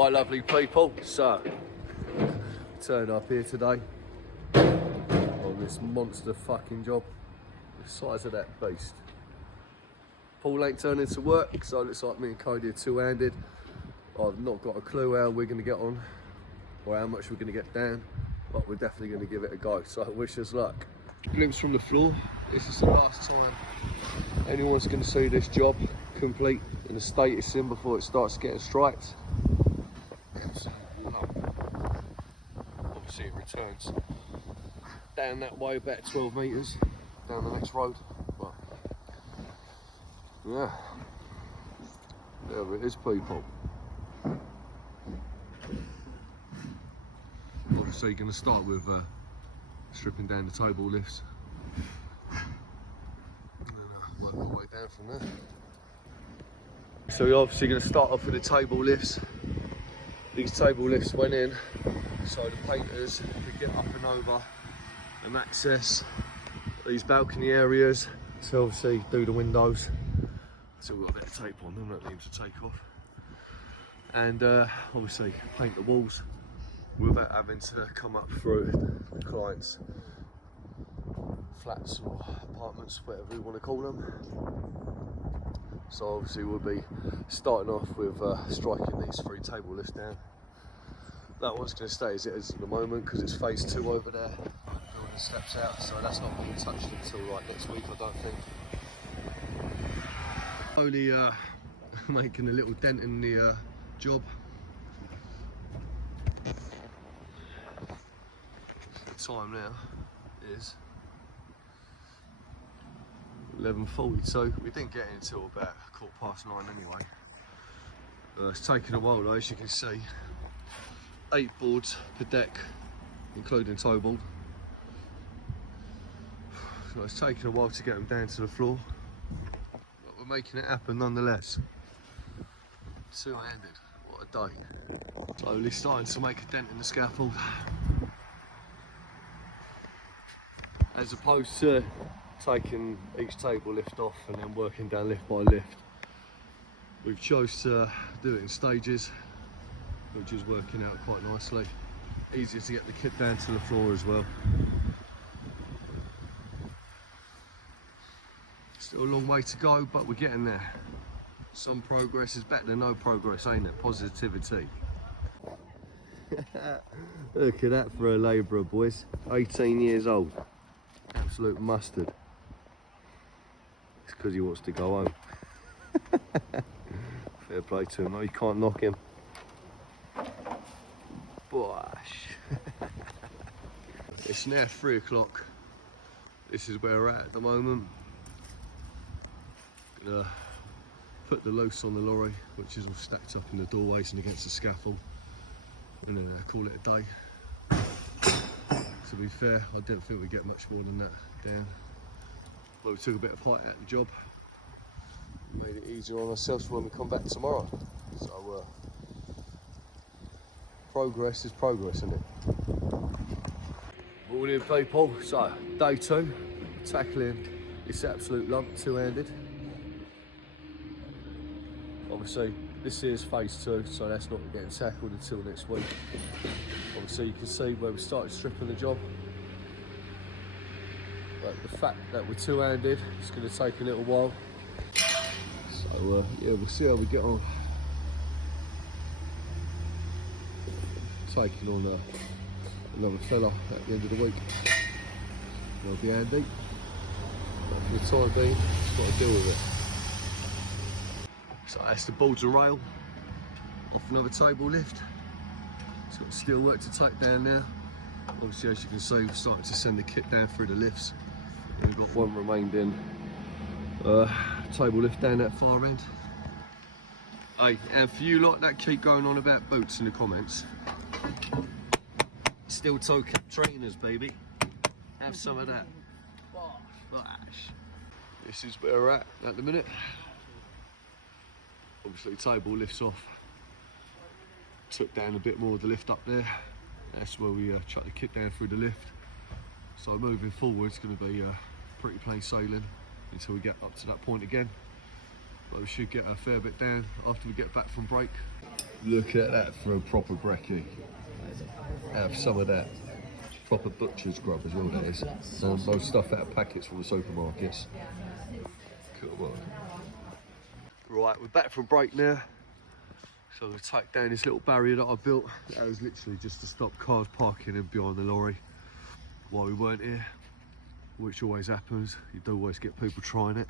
my lovely people. So, turn up here today on this monster fucking job. The size of that beast. Paul ain't turning to work, so it looks like me and Cody are two-handed. I've not got a clue how we're going to get on or how much we're going to get down, but we're definitely going to give it a go, so wish us luck. Glimpse from the floor. This is the last time anyone's going to see this job complete in the state it's in before it starts getting striped. Obviously it returns down that way about 12 metres down the next road, but yeah, there it is, people. Obviously you're going to start with stripping down the table lifts and then work our way down from there. So we're obviously going to start off with the table lifts. These table lifts went in so the painters could get up and over and access these balcony areas to obviously do the windows. So we've got a bit of tape on them, don't need to take off. And obviously paint the walls without having to come up through the client's flats or apartments, whatever you want to call them. So obviously we'll be starting off with striking these 3 table lifts down. That one's going to stay as it is at the moment because it's phase 2 over there, building steps out, so that's not being touched until like next week, I don't think. Only making a little dent in the job. The time now is 11:40, so we didn't get in until about 9:15 anyway. It's taken a while though, as you can see. 8 boards per deck, including toe board. So it's taken a while to get them down to the floor, but we're making it happen nonetheless. Two-handed, what a day. Slowly starting to make a dent in the scaffold. As opposed to taking each table lift off and then working down lift by lift, we've chose to do it in stages, which is working out quite nicely. Easier to get the kit down to the floor as well. Still a long way to go, but we're getting there. Some progress is better than no progress, ain't it? Positivity. Look at that for a labourer, boys. 18 years old. Absolute mustard. It's because he wants to go home. Fair play to him though, you can't knock him. Bosh. It's now 3 o'clock. This is where we're at the moment. Gonna put the loose on the lorry, which is all stacked up in the doorways and against the scaffold, and then call it a day. To be fair, I didn't think we'd get much more than that down, but we took a bit of height out of the job, made it easier on ourselves when we come back tomorrow. So progress is progress, isn't it? Morning people, so day 2, tackling this absolute lump two-handed. Obviously this is phase 2, so that's not getting tackled until next week. Obviously you can see where we started stripping the job, but the fact that we're two-handed, it's going to take a little while. So yeah, we'll see how we get on. Taking on another fella at the end of the week. That'll be handy. But for the time being, just got to deal with it. So that's the boards and rail off another table lift. It's got steel work to take down now. Obviously, as you can see, we're starting to send the kit down through the lifts. And we've got one remained in table lift down that far end. Hey, and for you lot that keep going on about boots in the comments, steel toe cap trainers, baby. Have some of that. Bosh. This is where we're at the minute. Obviously table lifts off. Took down a bit more of the lift up there. That's where we chuck the kit down through the lift. So moving forward it's going to be pretty plain sailing until we get up to that point again. But we should get a fair bit down after we get back from break. Look at that for a proper brekkie. Have some of that. Proper butcher's grub as well, that is. Most stuff out of packets from the supermarkets. Cool work. Right, we're back from break now. So I'm going to take down this little barrier that I built. That was literally just to stop cars parking in behind the lorry while we weren't here, which always happens. You do always get people trying it,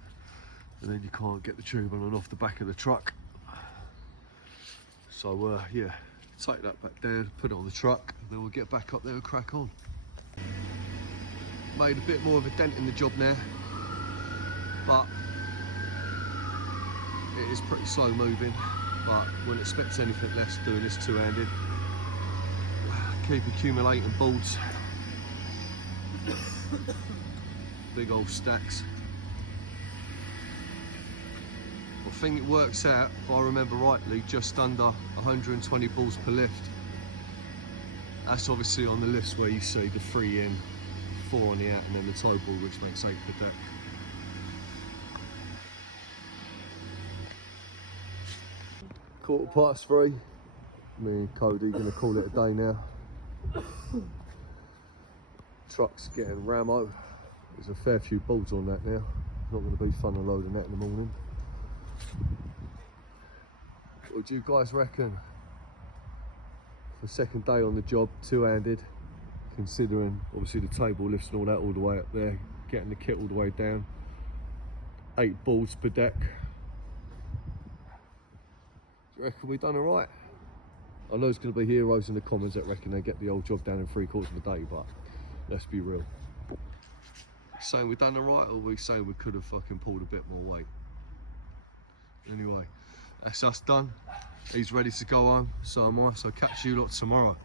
and then you can't get the tube on and off the back of the truck. So yeah, take that back down, put it on the truck, and then we'll get back up there and crack on. Made a bit more of a dent in the job now, but it is pretty slow moving, but wouldn't expect anything less doing this two-handed. Keep accumulating boards. Big old stacks. I think it works out, if I remember rightly, just under 120 balls per lift. That's obviously on the lifts where you see the 3 in, 4 on the out, and then the toe ball, which makes 8 per deck. (3:15). Me and Cody gonna call it a day now. Truck's getting ramo. There's a fair few bolts on that now. Not gonna be fun unloading that in the morning. What do you guys reckon? For second day on the job, two-handed, considering obviously the table lifts and all that all the way up there, getting the kit all the way down. 8 balls per deck. Do you reckon we've done alright? I know there's going to be heroes in the comments that reckon they get the old job done in 3/4 of a day, but let's be real. Saying we've done alright, or are we saying we could have fucking pulled a bit more weight? Anyway, that's us done. He's ready to go home, so am I, so catch you lot tomorrow.